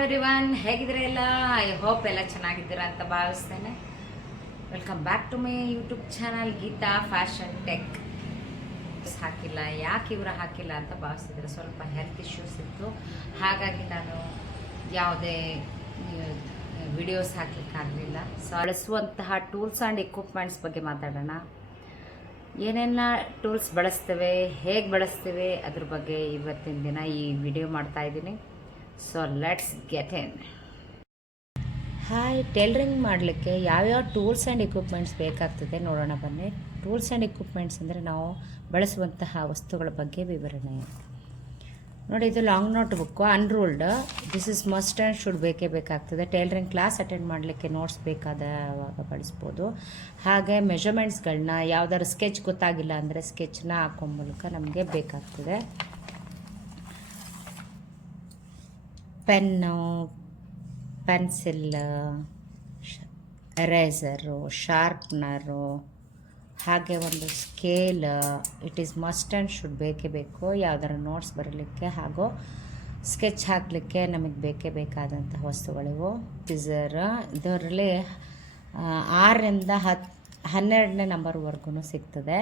Every one ಹೇಗಿದ್ರೆ ಎಲ್ಲ? I hope ಎಲ್ಲ ಚೆನ್ನಾಗಿದ್ದೀರಾ ಅಂತ ಭಾವಿಸ್ತೇನೆ. Welcome back to my YouTube channel Geetha fashion tech ಹಾಕಿಲ್ಲ, ಯಾಕೆ ಇವರು ಹಾಕಿಲ್ಲ ಅಂತ ಭಾವಿಸ್ತಿದ್ರೆ ಸ್ವಲ್ಪ ಹೆಲ್ತ್ ಇಶ್ಯೂಸ್ ಇತ್ತು. ಹಾಗಾಗಿ ನಾನು ಯಾವುದೇ ವಿಡಿಯೋಸ್ ಹಾಕಲಿಕ್ಕಾಗಲಿಲ್ಲ ಸೊ ಬಳಸುವಂತಹ ಟೂಲ್ಸ್ ಆ್ಯಂಡ್ ಎಕ್ವಿಪ್ಮೆಂಟ್ಸ್ ಬಗ್ಗೆ ಮಾತಾಡೋಣ. ಏನೆಲ್ಲ ಟೂಲ್ಸ್ ಬಳಸ್ತೇವೆ, ಹೇಗೆ ಬಳಸ್ತೇವೆ, ಅದ್ರ ಬಗ್ಗೆ ಇವತ್ತಿನ ದಿನ ಈ ವಿಡಿಯೋ ಮಾಡ್ತಾ ಇದ್ದೀನಿ. So let's get in hi tailoring ಮಾಡಲಿಕ್ಕೆ ಯಾವ್ಯಾವ ಟೂಲ್ಸ್ ಆ್ಯಂಡ್ ಎಕ್ವಿಪ್ಮೆಂಟ್ಸ್ ಬೇಕಾಗ್ತದೆ ನೋಡೋಣ ಬನ್ನಿ. ಟೂಲ್ಸ್ ಆ್ಯಂಡ್ ಎಕ್ವಿಪ್ಮೆಂಟ್ಸ್ ಅಂದರೆ ನಾವು ಬಳಸುವಂತಹ ವಸ್ತುಗಳ ಬಗ್ಗೆ ವಿವರಣೆ. ನೋಡಿ, ಇದು long notebook unruled this is must and should ಬೇಕೇ ಬೇಕಾಗ್ತದೆ. ಟೈಲರಿಂಗ್ ಕ್ಲಾಸ್ ಅಟೆಂಡ್ ಮಾಡಲಿಕ್ಕೆ ನೋಟ್ಸ್ ಬೇಕಾದವಾಗ ಬಳಸ್ಬೋದು. ಹಾಗೆ ಮೆಷರ್ಮೆಂಟ್ಸ್ಗಳನ್ನ ಯಾವ್ದಾದ್ರು ಸ್ಕೆಚ್ ಗೊತ್ತಾಗಿಲ್ಲ ಅಂದರೆ ಸ್ಕೆಚ್ನ ಹಾಕೋ ಮೂಲಕ ನಮಗೆ ಬೇಕಾಗ್ತದೆ. ಪೆನ್ನು, ಪೆನ್ಸಿಲ್ ಎರೇಸರು, ಶಾರ್ಪ್ನರು, ಹಾಗೆ ಒಂದು scale, it is must and should ಬೇಕೇ ಬೇಕು. ಯಾವ್ದಾರ ನೋಟ್ಸ್ ಬರಲಿಕ್ಕೆ ಹಾಗೂ ಸ್ಕೆಚ್ ಹಾಕಲಿಕ್ಕೆ ನಮಗೆ ಬೇಕೇ ಬೇಕಾದಂಥ ವಸ್ತುಗಳಿವು. ಪಿಸರ್ ಇದರಲ್ಲಿ ಆರರಿಂದ ಹತ್ತು ಹನ್ನೆರಡನೇ ನಂಬರ್ವರೆಗೂ ಸಿಗ್ತದೆ.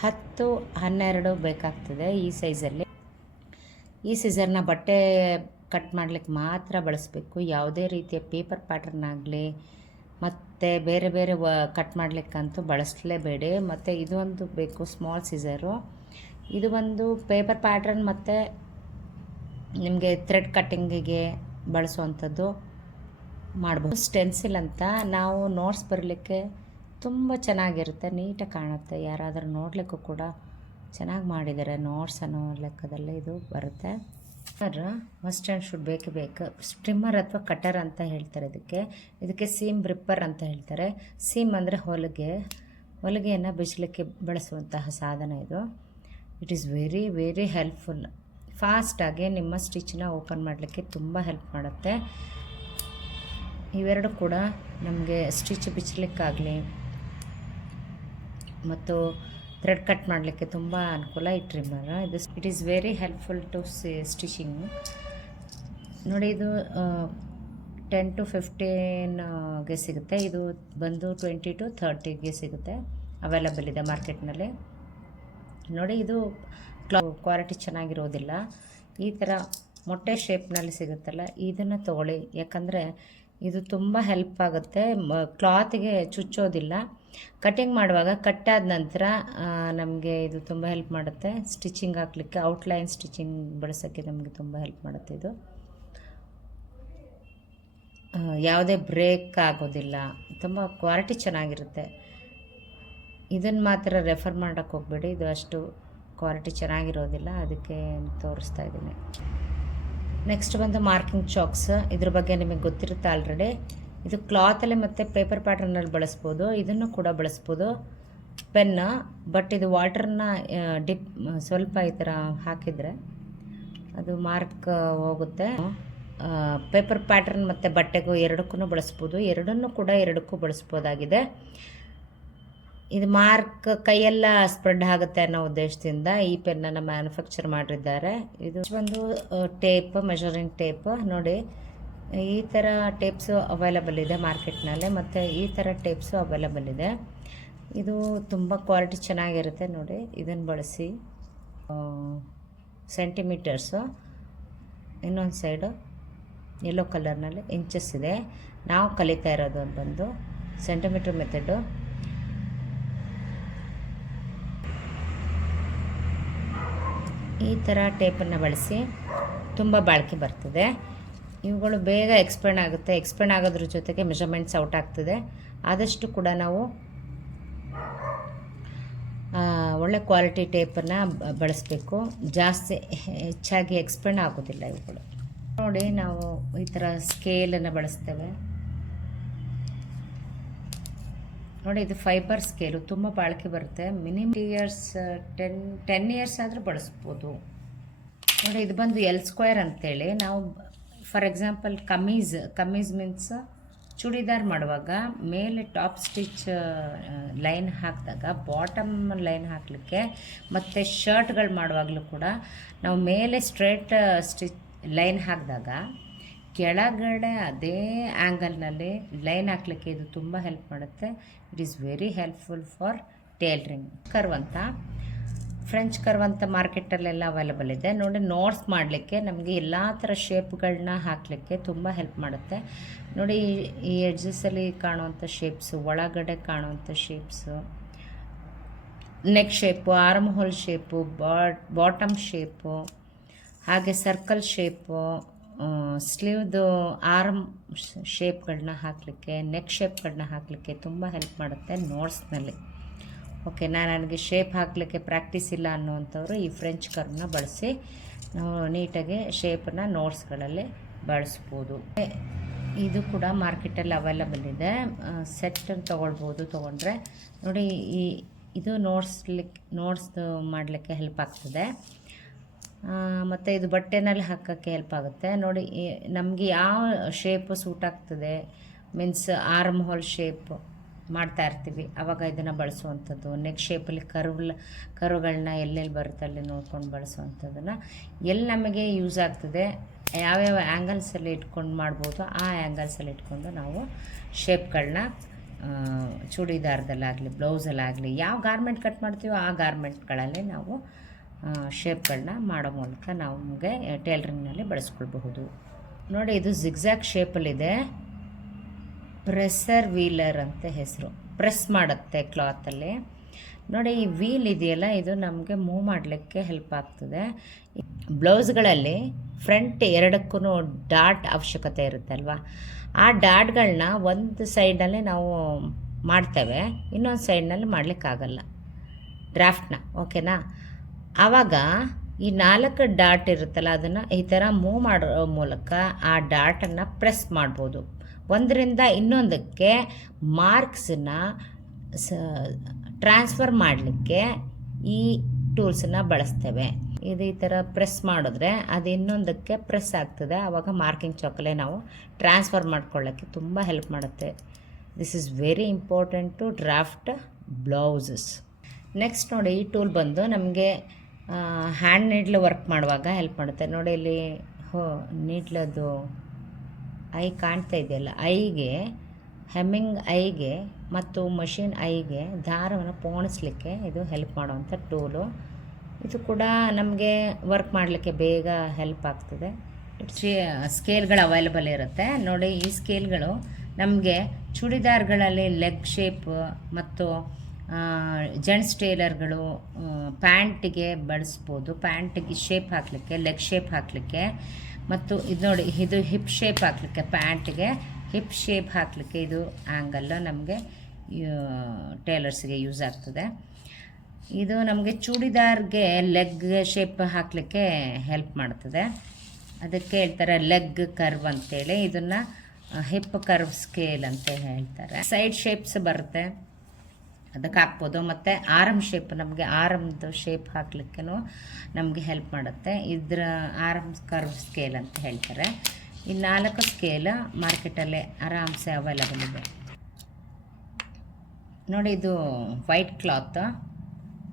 ಹತ್ತು, ಹನ್ನೆರಡು ಬೇಕಾಗ್ತದೆ ಈ ಸೈಜಲ್ಲಿ. ಈ ಸಿಸರ್ನ ಬಟ್ಟೆ ಕಟ್ ಮಾಡ್ಲಿಕ್ಕೆ ಮಾತ್ರ ಬಳಸಬೇಕು. ಯಾವುದೇ ರೀತಿಯ ಪೇಪರ್ ಪ್ಯಾಟರ್ನ್ ಆಗಲಿ, ಮತ್ತು ಬೇರೆ ಬೇರೆ ವ ಕಟ್ ಮಾಡಲಿಕ್ಕಂತೂ ಬಳಸಲೇಬೇಡಿ. ಮತ್ತು ಇದು ಒಂದು ಬೇಕು ಸ್ಮಾಲ್ ಸಿಸರು ಇದು ಒಂದು ಪೇಪರ್ ಪ್ಯಾಟರ್ನ್ ಮತ್ತು ನಿಮಗೆ ಥ್ರೆಡ್ ಕಟ್ಟಿಂಗಿಗೆ ಬಳಸುವಂಥದ್ದು ಮಾಡ್ಬೋದು. ಸ್ಟೆನ್ಸಿಲ್ ಅಂತ ನಾವು ನೋಟ್ಸ್ ಬರಲಿಕ್ಕೆ ತುಂಬ ಚೆನ್ನಾಗಿರುತ್ತೆ, ನೀಟಾಗಿ ಕಾಣುತ್ತೆ. ಯಾರಾದರೂ ನೋಡಲಿಕ್ಕೂ ಕೂಡ ಚೆನ್ನಾಗಿ ಮಾಡಿದ್ದಾರೆ. ನೋಟ್ಸ್ ಅನ್ನೋ ಲೆಕ್ಕದಲ್ಲಿ ಇದು ಬರುತ್ತೆ. ಮಸ್ಟ್ ಆ್ಯಂಡ್ ಶುಡ್ ಬೇಕೇ, ಬೇಕು. ಸ್ಟ್ರಿಮ್ಮರ್ ಅಥವಾ ಕಟರ್ ಅಂತ ಹೇಳ್ತಾರೆ ಇದಕ್ಕೆ. ಇದಕ್ಕೆ ಸೀಮ್ ಬ್ರಿಪ್ಪರ್ ಅಂತ ಹೇಳ್ತಾರೆ. ಸೀಮ್ ಅಂದರೆ ಹೊಲಿಗೆ. ಹೊಲಿಗೆಯನ್ನು ಬಿಚ್ಚಲಿಕ್ಕೆ ಬಳಸುವಂತಹ ಸಾಧನ ಇದು. It is very very helpful ಫಾಸ್ಟಾಗಿ ನಿಮ್ಮ ಸ್ಟಿಚ್ನ ಓಪನ್ ಮಾಡಲಿಕ್ಕೆ ತುಂಬ ಹೆಲ್ಪ್ ಮಾಡುತ್ತೆ. ಇವೆರಡು ಕೂಡ ನಮಗೆ ಸ್ಟಿಚ್ ಬಿಚ್ಚಲಿಕ್ಕಾಗಲಿ ಮತ್ತು ಥ್ರೆಡ್ ಕಟ್ ಮಾಡಲಿಕ್ಕೆ ತುಂಬ ಅನುಕೂಲ ಈ ಟ್ರಿಮ್ಮರ್ ಇದು it is very helpful to stitching ನೋಡಿ ಇದು ಟೆನ್ ಟು ಫಿಫ್ಟೀನ್ಗೆ ಸಿಗುತ್ತೆ. ಇದು ಬಂದು ಟ್ವೆಂಟಿ ಟು ಥರ್ಟಿಗೆ ಸಿಗುತ್ತೆ. ಅವೈಲಬಲ್ ಇದೆ ಮಾರ್ಕೆಟ್ನಲ್ಲಿ. ನೋಡಿ ಇದು ಕ್ಲಾ, ಕ್ವಾಲಿಟಿ ಚೆನ್ನಾಗಿರೋದಿಲ್ಲ. ಈ ಥರ ಮೊಟ್ಟೆ ಶೇಪ್ನಲ್ಲಿ ಸಿಗುತ್ತಲ್ಲ, ಇದನ್ನು ತೊಗೊಳ್ಳಿ. ಯಾಕಂದರೆ ಇದು ತುಂಬ ಹೆಲ್ಪ್ ಆಗುತ್ತೆ. ಕ್ಲಾತಿಗೆ ಚುಚ್ಚೋದಿಲ್ಲ. ಕಟಿಂಗ್ ಮಾಡುವಾಗ ಕಟ್ಟಾದ ನಂತರ ನಮಗೆ ಇದು ತುಂಬ ಹೆಲ್ಪ್ ಮಾಡುತ್ತೆ. ಸ್ಟಿಚಿಂಗ್ ಹಾಕಲಿಕ್ಕೆ ಔಟ್ಲೈನ್ ಸ್ಟಿಚಿಂಗ್ ಬಳಸೋಕ್ಕೆ ನಮಗೆ ತುಂಬ ಹೆಲ್ಪ್ ಮಾಡುತ್ತೆ ಇದು. ಯಾವುದೇ ಬ್ರೇಕ್ ಆಗೋದಿಲ್ಲ. ತುಂಬ ಕ್ವಾಲಿಟಿ ಚೆನ್ನಾಗಿರುತ್ತೆ. ಇದನ್ನು ಮಾತ್ರ ರೆಫರ್ ಮಾಡೋಕ್ಕೆ ಹೋಗಬೇಡಿ. ಇದು ಅಷ್ಟು ಕ್ವಾಲಿಟಿ ಚೆನ್ನಾಗಿರೋದಿಲ್ಲ. ಅದಕ್ಕೆ ತೋರಿಸ್ತಾ ಇದ್ದೀನಿ. ನೆಕ್ಸ್ಟ್ ಬಂದು ಮಾರ್ಕಿಂಗ್ ಚಾಕ್ಸ್ ಇದ್ರ ಬಗ್ಗೆ ನಿಮಗೆ ಗೊತ್ತಿರುತ್ತೆ ಆಲ್ರೆಡಿ ಇದು ಕ್ಲಾತಲ್ಲಿ ಮತ್ತು ಪೇಪರ್ ಪ್ಯಾಟರ್ನಲ್ಲಿ ಬಳಸ್ಬೋದು. ಇದನ್ನು ಕೂಡ ಬಳಸ್ಬೋದು. ಪೆನ್ ಬಟ್ ಇದು ವಾಟರ್ನ ಡಿಪ್ ಸ್ವಲ್ಪ ಈ ಥರ ಹಾಕಿದರೆ ಅದು ಮಾರ್ಕ್ ಹೋಗುತ್ತೆ. ಪೇಪರ್ ಪ್ಯಾಟ್ರನ್ ಮತ್ತು ಬಟ್ಟೆಗೂ ಎರಡಕ್ಕೂ ಬಳಸ್ಬೋದು. ಎರಡನ್ನೂ ಕೂಡ ಎರಡಕ್ಕೂ ಬಳಸ್ಬೋದಾಗಿದೆ. ಇದು ಮಾರ್ಕ್ ಕೈಯೆಲ್ಲ ಸ್ಪ್ರೆಡ್ ಆಗುತ್ತೆ ಅನ್ನೋ ಉದ್ದೇಶದಿಂದ ಈ ಪೆನ್ನನ್ನು ಮ್ಯಾನುಫ್ಯಾಕ್ಚರ್ ಮಾಡಿದ್ದಾರೆ. ಇದು ಒಂದು ಟೇಪ್ ಮೆಷರಿಂಗ್ ಟೇಪ್ ನೋಡಿ ಈ ಥರ ಟೇಪ್ಸು ಅವೈಲಬಲ್ ಇದೆ ಮಾರ್ಕೆಟ್ನಲ್ಲಿ, ಮತ್ತು ಈ ಥರ ಟೇಪ್ಸು ಅವೈಲಬಲ್ ಇದೆ. ಇದು ತುಂಬ ಕ್ವಾಲಿಟಿ ಚೆನ್ನಾಗಿರುತ್ತೆ ನೋಡಿ ಇದನ್ನು ಬಳಸಿ. ಸೆಂಟಿಮೀಟರ್ಸು ಇನ್ನೊಂದು ಸೈಡು ಯೆಲ್ಲೋ ಕಲರ್ನಲ್ಲಿ ಇಂಚಸ್ ಇದೆ. ನಾವು ಕಲಿತಾ ಇರೋದು ಬಂದು ಸೆಂಟಿಮೀಟ್ರ್ ಮೆಥಡು ಈ ಥರ ಟೇಪನ್ನು ಬಳಸಿ ತುಂಬ ಬಾಳಿಕೆ ಬರ್ತದೆ. ಇವುಗಳು ಬೇಗ ಎಕ್ಸ್ಪೆಂಡ್ ಆಗುತ್ತೆ. ಎಕ್ಸ್ಪೆಂಡ್ ಆಗೋದ್ರ ಜೊತೆಗೆ ಮೆಷರ್ಮೆಂಟ್ಸ್ ಔಟ್ ಆಗ್ತದೆ. ಆದಷ್ಟು ಕೂಡ ನಾವು ಒಳ್ಳೆ ಕ್ವಾಲಿಟಿ ಟೇಪನ್ನು ಬಳಸಬೇಕು. ಜಾಸ್ತಿ ಹೆಚ್ಚಾಗಿ ಎಕ್ಸ್ಪೆಂಡ್ ಆಗೋದಿಲ್ಲ ಇವುಗಳು. ನೋಡಿ ನಾವು ಈ ಥರ ಸ್ಕೇಲನ್ನು ಬಳಸ್ತೇವೆ. ನೋಡಿ ಇದು ಫೈಬರ್ ಸ್ಕೇಲು ತುಂಬ ಬಾಳಿಕೆ ಬರುತ್ತೆ. Minimum years ten ten years ಆದರೂ ಬಳಸ್ಬೋದು. ನೋಡಿ ಇದು ಬಂದು ಎಲ್ ಸ್ಕ್ವೇರ್ ಅಂತೇಳಿ ನಾವು for example kameez kameez means churidar ಮಾಡುವಾಗ ಮೇಲೆ ಟಾಪ್ ಸ್ಟಿಚ್ ಲೈನ್ ಹಾಕಿದಾಗ ಬಾಟಮ್ ಲೈನ್ ಹಾಕಲಿಕ್ಕೆ ಮತ್ತು ಶರ್ಟ್ಗಳು ಮಾಡುವಾಗಲೂ ಕೂಡ ನಾವು ಮೇಲೆ ಸ್ಟ್ರೇಟ್ ಸ್ಟಿಚ್ ಲೈನ್ ಹಾಕಿದಾಗ ಕೆಳಗಡೆ ಅದೇ ಆ್ಯಂಗಲ್ನಲ್ಲಿ ಲೈನ್ ಹಾಕಲಿಕ್ಕೆ ಇದು ತುಂಬ ಹೆಲ್ಪ್ ಮಾಡುತ್ತೆ. It is very helpful for tailoring ಕರ್ವಂತ French curve ಅಂತ ಮಾರ್ಕೆಟಲ್ಲೆಲ್ಲ ಅವೈಲಬಲ್ ಇದೆ. ನೋಡಿ ನೋಟ್ಸ್ ಮಾಡಲಿಕ್ಕೆ ನಮಗೆ ಎಲ್ಲ ಥರ ಶೇಪ್ಗಳನ್ನ ಹಾಕಲಿಕ್ಕೆ ತುಂಬ ಹೆಲ್ಪ್ ಮಾಡುತ್ತೆ. ನೋಡಿ, ಈ- ಎಡ್ಜಸ್ಸಲ್ಲಿ ಕಾಣುವಂಥ ಶೇಪ್ಸು ಒಳಗಡೆ ಕಾಣುವಂಥ shapes neck shape arm hole shape bot bottom shape ಹಾಗೆ ಸರ್ಕಲ್ ಶೇಪು ಸ್ಲೀವ್ದು ಆರ್ಮ್ ಶೇಪ್ಗಳನ್ನ ಹಾಕಲಿಕ್ಕೆ ನೆಕ್ ಶೇಪ್ಗಳನ್ನ ಹಾಕಲಿಕ್ಕೆ ತುಂಬ ಹೆಲ್ಪ್ ಮಾಡುತ್ತೆ ನೋಟ್ಸ್ನಲ್ಲಿ ಓಕೆ ನಾನು ನನಗೆ ಶೇಪ್ ಹಾಕಲಿಕ್ಕೆ ಪ್ರಾಕ್ಟೀಸ್ ಇಲ್ಲ ಅನ್ನೋವಂಥವ್ರು ಈ ಫ್ರೆಂಚ್ ಕರ್ವ್ನ ಬಳಸಿ ನೀಟಾಗಿ ಶೇಪನ್ನ ನೋಟ್ಸ್ಗಳಲ್ಲಿ ಬಳಸ್ಬೋದು. ಇದು ಕೂಡ ಮಾರ್ಕೆಟಲ್ಲಿ ಅವೈಲಬಲ್ ಇದೆ. ಸೆಟ್ ತೊಗೊಳ್ಬೋದು ತೊಗೊಂಡ್ರೆ. ನೋಡಿ, ಈ, ಇದು ನೋಟ್ಸ್ಲಿಕ್ಕೆ ನೋಟ್ಸ್ ಮಾಡಲಿಕ್ಕೆ ಹೆಲ್ಪ್ ಆಗ್ತದೆ. ಮತ್ತು ಇದು ಬಟ್ಟೆನಲ್ಲಿ ಹಾಕೋಕ್ಕೆ ಹೆಲ್ಪ್ ಆಗುತ್ತೆ. ನೋಡಿ ನಮಗೆ ಯಾವ ಶೇಪ್ ಸೂಟ್ ಆಗ್ತದೆ? ಮೀನ್ಸ್ ಆರ್ಮ್ ಹೋಲ್ ಶೇಪ್ ಮಾಡ್ತಾ ಇರ್ತೀವಿ. ಆವಾಗ ಇದನ್ನು ಬಳಸುವಂಥದ್ದು ನೆಕ್ ಶೇಪಲ್ಲಿ ಕರ್ವ್ಲ ಕರುಗಳನ್ನ ಎಲ್ಲೆಲ್ಲಿ ಬರುತ್ತೆ ಅಲ್ಲಿ ನೋಡ್ಕೊಂಡು ಬಳಸುವಂಥದ್ದನ್ನು ಎಲ್ಲಿ ನಮಗೆ ಯೂಸ್ ಆಗ್ತದೆ, ಯಾವ್ಯಾವ ಆ್ಯಂಗಲ್ಸಲ್ಲಿ ಇಟ್ಕೊಂಡು ಮಾಡ್ಬೋದು, ಆ ಆ್ಯಂಗಲ್ಸಲ್ಲಿ ಇಟ್ಕೊಂಡು ನಾವು ಶೇಪ್ಗಳನ್ನ ಚೂಡಿದಾರದಲ್ಲಾಗಲಿ, ಬ್ಲೌಸಲ್ಲಾಗಲಿ, ಯಾವ ಗಾರ್ಮೆಂಟ್ ಕಟ್ ಮಾಡ್ತೀವೋ ಆ ಗಾರ್ಮೆಂಟ್ಗಳಲ್ಲಿ ನಾವು ಶೇಪ್ಗಳನ್ನ ಮಾಡೋ ಮೂಲಕ ನಮಗೆ ಟೇಲ್ರಿಂಗ್ನಲ್ಲಿ ಬಳಸ್ಕೊಳ್ಬಹುದು. ನೋಡಿ, ಇದು ಜಿಗ್ಜಾಗ್ ಶೇಪಲ್ಲಿದೆ ಪ್ರೆಸ್ಸರ್ ವೀಲರ್ ಅಂತ ಹೆಸರು. ಪ್ರೆಸ್ ಮಾಡುತ್ತೆ ಕ್ಲಾತಲ್ಲಿ ನೋಡಿ, ಈ ವೀಲ್ ಇದೆಯಲ್ಲ, ಇದು ನಮಗೆ ಮೂವ್ ಮಾಡಲಿಕ್ಕೆ ಹೆಲ್ಪ್ ಆಗ್ತದೆ. ಬ್ಲೌಸ್ಗಳಲ್ಲಿ ಫ್ರಂಟ್ ಎರಡಕ್ಕೂ ಡಾಟ್ ಅವಶ್ಯಕತೆ ಇರುತ್ತೆ ಅಲ್ವಾ? ಆ ಡಾಟ್ಗಳನ್ನ ಒಂದು ಸೈಡಲ್ಲಿ ನಾವು ಮಾಡ್ತೇವೆ, ಇನ್ನೊಂದು ಸೈಡ್ನಲ್ಲಿ ಮಾಡಲಿಕ್ಕಾಗಲ್ಲ. ಡ್ರಾಫ್ಟ್ನ ಓಕೆನಾ? ಆವಾಗ ಈ ನಾಲ್ಕು ಡಾಟ್ ಇರುತ್ತಲ್ಲ, ಅದನ್ನು ಈ ಥರ ಮೂವ್ ಮಾಡೋ ಮೂಲಕ ಆ ಡಾಟನ್ನು ಪ್ರೆಸ್ ಮಾಡ್ಬೋದು. ಒಂದರಿಂದ ಇನ್ನೊಂದಕ್ಕೆ ಮಾರ್ಕ್ಸನ್ನ ಸ, ಟ್ರಾನ್ಸ್ಫರ್ ಮಾಡಲಿಕ್ಕೆ ಈ ಟೂಲ್ಸನ್ನ ಬಳಸ್ತೇವೆ. ಇದು ಈ ಥರ ಪ್ರೆಸ್ ಮಾಡಿದ್ರೆ ಅದು ಇನ್ನೊಂದಕ್ಕೆ ಪ್ರೆಸ್ ಆಗ್ತದೆ. ಆವಾಗ ಮಾರ್ಕಿಂಗ್ ಚಾಕಲೇ ನಾವು ಟ್ರಾನ್ಸ್ಫರ್ ಮಾಡ್ಕೊಳ್ಳೋಕ್ಕೆ ತುಂಬ ಹೆಲ್ಪ್ ಮಾಡುತ್ತೆ. This is very important to draft blouses next ನೋಡಿ ಈ ಟೂಲ್ ಬಂದು ನಮಗೆ ಹ್ಯಾಂಡ್ ನೀಡ್ಲು ವರ್ಕ್ ಮಾಡುವಾಗ ಹೆಲ್ಪ್ ಮಾಡುತ್ತೆ. ನೋಡಿ ಇಲ್ಲಿ, ಹೋ ನೀಡ್ಲದು ಐ ಕಾಣ್ತಾ ಇದೆಯಲ್ಲ ಐಗೆ ಹೆಮ್ಮಿಂಗ್ ಐಗೆ ಮತ್ತು ಮಷಿನ್ ಐಗೆ ದಾರವನ್ನು ಪೋಣಿಸ್ಲಿಕ್ಕೆ ಇದು ಹೆಲ್ಪ್ ಮಾಡುವಂಥ ಟೂಲು ಇದು ಕೂಡ ನಮಗೆ ವರ್ಕ್ ಮಾಡಲಿಕ್ಕೆ ಬೇಗ ಹೆಲ್ಪ್ ಆಗ್ತದೆ. ಸ್ಕೇಲ್ಗಳು ಅವೈಲಬಲ್ ಇರುತ್ತೆ. ನೋಡಿ ಈ ಸ್ಕೇಲ್ಗಳು ನಮಗೆ ಚೂಡಿದಾರ್ಗಳಲ್ಲಿ ಲೆಗ್ ಶೇಪ್ ಮತ್ತು ಜೆಂಟ್ಸ್ ಟೇಲರ್ಗಳು ಪ್ಯಾಂಟಿಗೆ ಬಳಸ್ಬೋದು. ಪ್ಯಾಂಟಿಗೆ ಶೇಪ್ ಹಾಕಲಿಕ್ಕೆ ಲೆಗ್ ಶೇಪ್ ಹಾಕಲಿಕ್ಕೆ. ಮತ್ತು ಇದು ನೋಡಿ, ಇದು ಹಿಪ್ ಶೇಪ್ ಹಾಕಲಿಕ್ಕೆ, ಪ್ಯಾಂಟಿಗೆ. ಹಿಪ್ ಶೇಪ್ ಹಾಕಲಿಕ್ಕೆ ಇದು ಆ್ಯಂಗಲ್ಲು ನಮಗೆ ಟೇಲರ್ಸ್ಗೆ ಯೂಸ್ ಆಗ್ತದೆ. ಇದು ನಮಗೆ ಚೂಡಿದಾರ್ಗೆ ಲೆಗ್ ಶೇಪ್ ಹಾಕಲಿಕ್ಕೆ ಹೆಲ್ಪ್ ಮಾಡ್ತದೆ. ಅದಕ್ಕೆ ಹೇಳ್ತಾರೆ ಲೆಗ್ ಕರ್ವ್ ಅಂತೇಳಿ. ಇದನ್ನು ಹಿಪ್ ಕರ್ವ್ ಸ್ಕೇಲ್ ಅಂತ ಹೇಳ್ತಾರೆ. ಸೈಡ್ ಶೇಪ್ಸ್ ಬರುತ್ತೆ. ಅದಕ್ಕೆ ಹಾಕ್ಬೋದು. ಮತ್ತು ಆರಮ್ ಶೇಪ್ ನಮಗೆ ಆರಮ್ದು ಶೇಪ್ ಹಾಕ್ಲಿಕ್ಕೂ ನಮಗೆ ಹೆಲ್ಪ್ ಮಾಡುತ್ತೆ. ಇದ್ರ ಆರಮ್ ಕರ್ವ್ ಸ್ಕೇಲ್ ಅಂತ ಹೇಳ್ತಾರೆ. ಈ ನಾಲ್ಕು ಸ್ಕೇಲ್ ಮಾರ್ಕೆಟಲ್ಲೇ ಆರಾಮ್ಸೆ ಅವೈಲಬಲ್ ಇದೆ. ನೋಡಿ ಇದು ವೈಟ್ ಕ್ಲಾತ್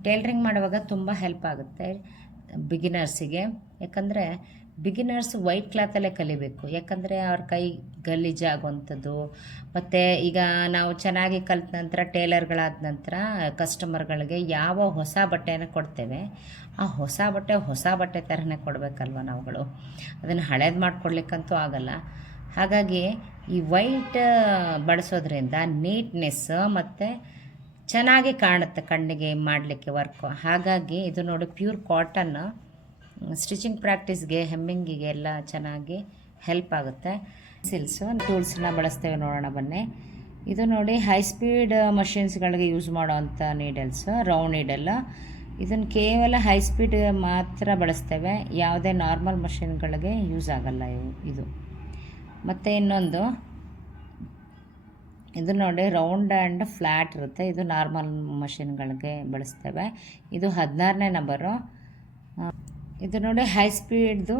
ಟೇಲ್ರಿಂಗ್ ಮಾಡುವಾಗ ತುಂಬ ಹೆಲ್ಪ್ ಆಗುತ್ತೆ ಬಿಗಿನರ್ಸಿಗೆ ಯಾಕಂದರೆ ಬಿಗಿನರ್ಸ್ ವೈಟ್ ಕ್ಲಾತಲ್ಲೇ ಕಲಿಬೇಕು. ಯಾಕಂದರೆ ಅವ್ರ ಕೈ ಗಲೀಜಾಗುವಂಥದ್ದು ಮತ್ತು ಈಗ ನಾವು ಚೆನ್ನಾಗಿ ಕಲಿತ ನಂತರ, ಟೇಲರ್ಗಳಾದ ನಂತರ ಕಸ್ಟಮರ್ಗಳಿಗೆ ಯಾವ ಹೊಸ ಬಟ್ಟೆಯನ್ನು ಕೊಡ್ತೇವೆ, ಆ ಹೊಸ ಬಟ್ಟೆ ಹೊಸ ಬಟ್ಟೆ ಥರನೇ ಕೊಡಬೇಕಲ್ವ ನಾವುಗಳು. ಅದನ್ನು ಹಳೇದು ಮಾಡಿಕೊಡ್ಲಿಕ್ಕಂತೂ ಆಗಲ್ಲ. ಹಾಗಾಗಿ ಈ ವೈಟ್ ಬಳಸೋದ್ರಿಂದ ನೀಟ್ನೆಸ್ ಮತ್ತು ಚೆನ್ನಾಗಿ ಕಾಣುತ್ತೆ ಕಣ್ಣಿಗೆ, ಮಾಡಲಿಕ್ಕೆ ವರ್ಕು ಹಾಗಾಗಿ ಇದು ನೋಡಿ ಪ್ಯೂರ್ ಕಾಟನ್ ಸ್ಟಿಚಿಂಗ್ ಪ್ರಾಕ್ಟೀಸ್ಗೆ, ಹೆಮ್ಮಿಂಗಿಗೆ ಎಲ್ಲ ಚೆನ್ನಾಗಿ ಹೆಲ್ಪ್ ಆಗುತ್ತೆ. ಸಿಲ್ಸು ಟೂಲ್ಸ್ನ ಬಳಸ್ತೇವೆ ನೋಡೋಣ ಬನ್ನಿ. ಇದು ನೋಡಿ ಹೈ ಸ್ಪೀಡ್ ಮಷಿನ್ಸ್ಗಳಿಗೆ ಯೂಸ್ ಮಾಡೋವಂಥ ನೀಡಲ್ಸು ರೌಂಡ್ ನೀಡಲ್ಲು ಇದನ್ನು ಕೇವಲ ಹೈ ಸ್ಪೀಡ್ ಮಾತ್ರ ಬಳಸ್ತೇವೆ. ಯಾವುದೇ ನಾರ್ಮಲ್ ಮಷಿನ್ಗಳಿಗೆ ಯೂಸ್ ಆಗಲ್ಲ ಇವು ಇದು. ಮತ್ತು ಇನ್ನೊಂದು, ಇದು ನೋಡಿ ರೌಂಡ್ ಆ್ಯಂಡ್ ಫ್ಲ್ಯಾಟ್ ಇರುತ್ತೆ. ಇದು ನಾರ್ಮಲ್ ಮಷಿನ್ಗಳಿಗೆ ಬಳಸ್ತೇವೆ. ಇದು ಹದಿನಾರನೇ ನಂಬರು ಇದು ನೋಡಿ ಹೈ ಸ್ಪೀಡ್ದು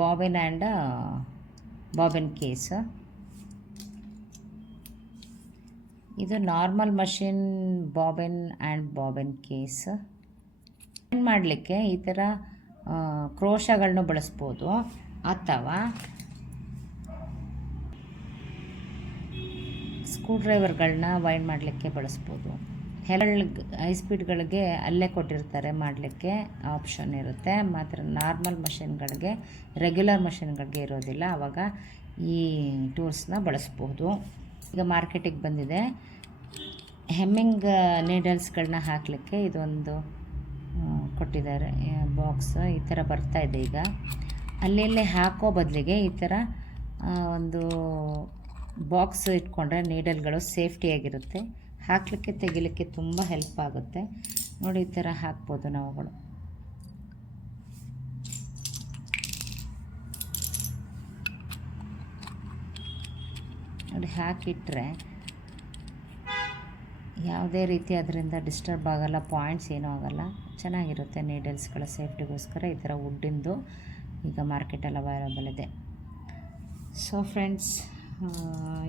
ಬಾಬಿನ್ ಆ್ಯಂಡ್ ಬಾಬಿನ್ ಕೇಸ್ ಇದು normal machine bobbin and bobbin case ಮಾಡಲಿಕ್ಕೆ? ಈ ಥರ ಕ್ರೋಶಗಳನ್ನು ಬಳಸ್ಬೋದು. ಅಥವಾ ಸ್ಕ್ರೂ ಡ್ರೈವರ್ಗಳನ್ನ ವೈಂಡ್ ಮಾಡಲಿಕ್ಕೆ ಬಳಸ್ಬೋದು. ಹೆಲ್ಗ್ ಹೈ ಸ್ಪೀಡ್ಗಳಿಗೆ ಅಲ್ಲೇ ಕೊಟ್ಟಿರ್ತಾರೆ ಮಾಡಲಿಕ್ಕೆ ಆಪ್ಷನ್ ಇರುತ್ತೆ. ಮಾತ್ರ ನಾರ್ಮಲ್ ಮಷಿನ್ಗಳಿಗೆ ರೆಗ್ಯುಲರ್ ಮಷಿನ್ಗಳಿಗೆ ಇರೋದಿಲ್ಲ. ಆವಾಗ ಈ ಟೂಲ್ಸ್ನ ಬಳಸ್ಬೋದು. ಈಗ ಮಾರ್ಕೆಟಿಗೆ ಬಂದಿದೆ. ಹೆಮ್ಮಿಂಗ್ ನೀಡಲ್ಸ್ಗಳನ್ನ ಹಾಕಲಿಕ್ಕೆ ಇದೊಂದು ಕೊಟ್ಟಿದ್ದಾರೆ. ಬಾಕ್ಸ್ ಈ ಥರ ಬರ್ತಾ ಇದೆ ಈಗ. ಅಲ್ಲಿ ಹಾಕೋ ಬದಲಿಗೆ ಈ ಥರ ಒಂದು ಬಾಕ್ಸ್ ಇಟ್ಕೊಂಡ್ರೆ ನೀಡಲ್ಗಳು ಸೇಫ್ಟಿಯಾಗಿರುತ್ತೆ ಹಾಕಲಿಕ್ಕೆ ತೆಗಿಲಿಕ್ಕೆ ತುಂಬ ಹೆಲ್ಪ್ ಆಗುತ್ತೆ. ನೋಡಿ, ಈ ಥರ ಹಾಕ್ಬೋದು ನಾವುಗಳು. ನೋಡಿ, ಹಾಕಿಟ್ರೆ ಯಾವುದೇ ರೀತಿ ಅದರಿಂದ ಡಿಸ್ಟರ್ಬ್ ಆಗಲ್ಲ ಪಾಯಿಂಟ್ಸ್ ಏನೂ ಆಗಲ್ಲ. ಚೆನ್ನಾಗಿರುತ್ತೆ ನೀಡಲ್ಸ್ಗಳ ಸೇಫ್ಟಿಗೋಸ್ಕರ ಈ ಥರ ವುಡ್ಡಿಂದು ಈಗ ಮಾರ್ಕೆಟಲ್ಲಿ ಅವೈಲಬಲ್ ಇದೆ. ಸೊ ಫ್ರೆಂಡ್ಸ್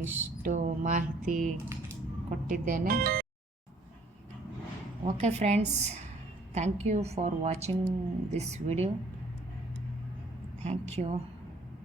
ಇಷ್ಟು ಮಾಹಿತಿ ಕೊಟ್ಟಿದ್ದೇನೆ. Okay friends thank you for watching this video thank you